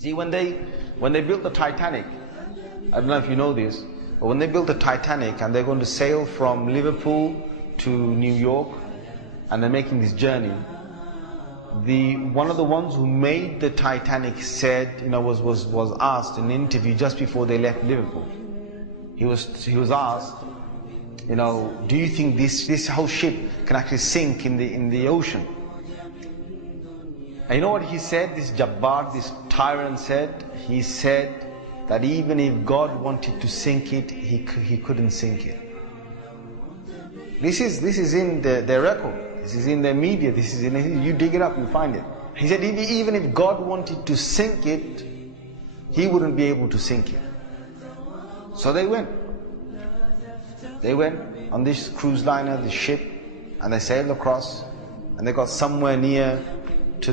See, when they built the Titanic, I don't know if you know this, but when they built the Titanic and they're going to sail from Liverpool to New York, and they're making this journey, one of the ones who made the Titanic said, was asked in an interview just before they left Liverpool. He was asked, do you think this whole ship can actually sink in the ocean? And you know what he said? This Jabbar, this tyrant said. He said that even if God wanted to sink it, he couldn't sink it. This is in their record. This is in their media. This is you dig it up, you find it. He said even if God wanted to sink it, he wouldn't be able to sink it. So they went. They went on this cruise liner, this ship, and they sailed across, and they got somewhere near to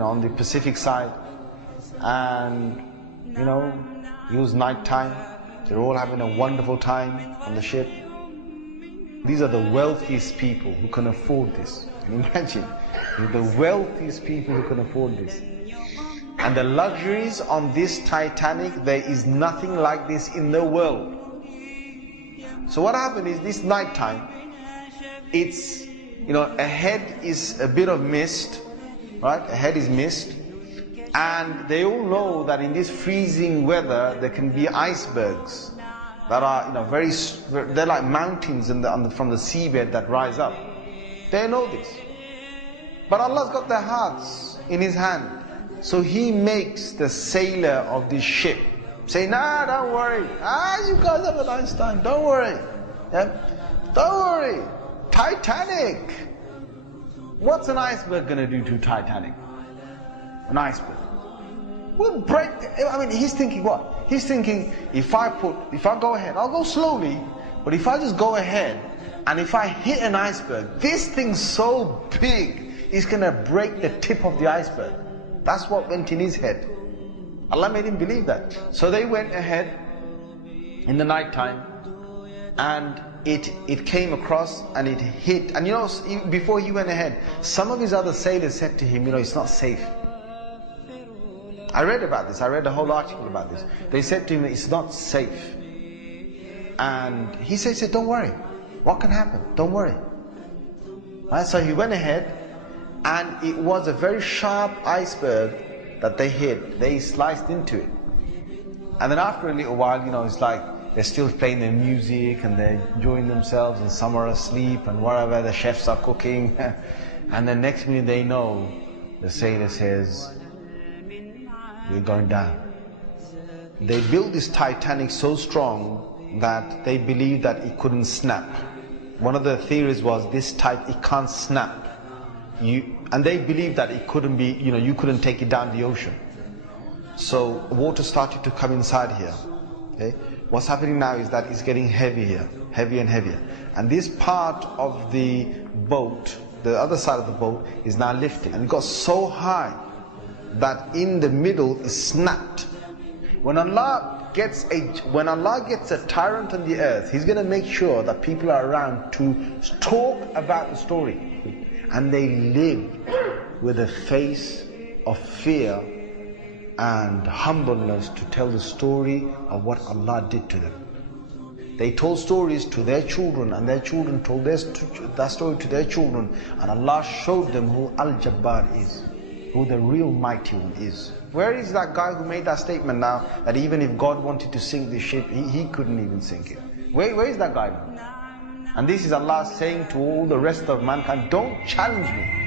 on the Pacific side, and it was night time. They're all having a wonderful time on the ship. These are the wealthiest people who can afford this. Can you imagine? The wealthiest people who can afford this. And the luxuries on this Titanic, there is nothing like this in the world. So what happened is, this night time, it's, ahead is a bit of mist, right? Ahead is mist. And they all know that in this freezing weather, there can be icebergs that are, they're like mountains from the seabed that rise up. They know this. But Allah's got their hearts in His hand. So He makes the sailor of this ship say, nah, don't worry. You guys have a nice time. Don't worry. Yeah? Don't worry. Titanic. What's an iceberg going to do to Titanic? An iceberg. We'll break. He's thinking what? He's thinking, if I go ahead, I'll go slowly, but if I just go ahead, and if I hit an iceberg, this thing's so big, it's going to break the tip of the iceberg. That's what went in his head. Allah made him believe that. So they went ahead in the night time, and it came across and it hit. And before he went ahead, some of his other sailors said to him, it's not safe. I read about this. I read a whole article about this. They said to him, it's not safe. And he said, don't worry. What can happen? Don't worry. Right? So he went ahead, and it was a very sharp iceberg that they hit. They sliced into it. And then after a little while, it's like they're still playing their music and they're enjoying themselves, and some are asleep and whatever, the chefs are cooking. And the next minute they know, the sailor says, we're going down. They built this Titanic so strong that they believed that it couldn't snap. One of the theories was it can't snap. And they believed that it couldn't be, you couldn't take it down the ocean. So water started to come inside here. Okay? What's happening now is that it's getting heavier, heavier and heavier. And this part of the boat, the other side of the boat, is now lifting. And it got so high that in the middle is snapped. When Allah gets a tyrant on the earth, He's going to make sure that people are around to talk about the story. And they lived with a face of fear and humbleness to tell the story of what Allah did to them. They told stories to their children, and their children told that story to their children, and Allah showed them who Al-Jabbar is, who the real mighty one is. Where is that guy who made that statement now, that even if God wanted to sink the ship, he couldn't even sink it? Where is that guy now? And this is Allah saying to all the rest of mankind, don't challenge me.